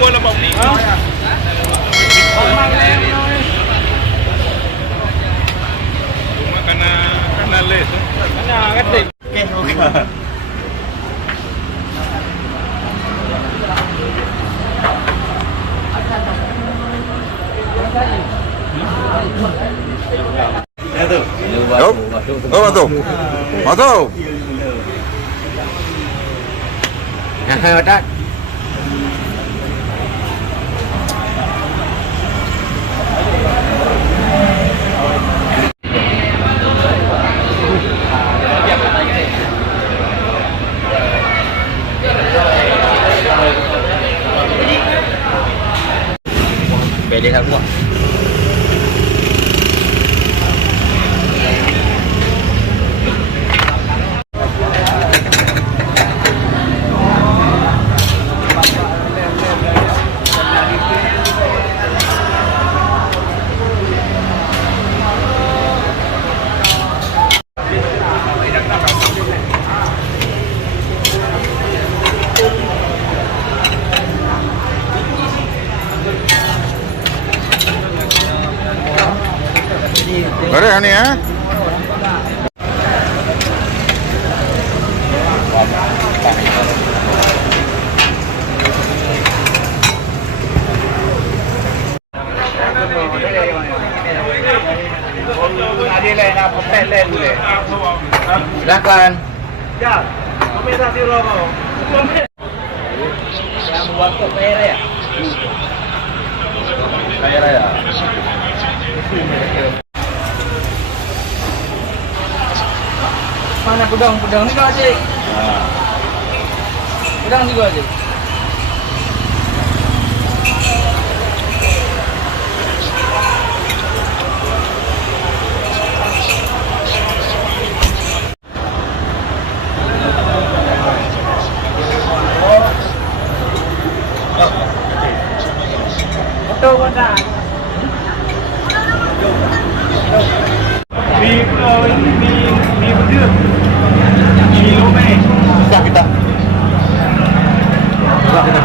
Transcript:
chua là bọc đi. Cuma karena les. Karena ngerti. Yuk, masuk. Masuk. Hai Otak. Pede aku. Beres ni eh? Silakan. Ya, pemirsa di Romo. Yang buat kok bayar ya? Bayar ya. Mana pedang ni kau Cik? Pedang ni kau Cik? Betul kan? Di berdua. Di Lome. Susah kita. Susah kita.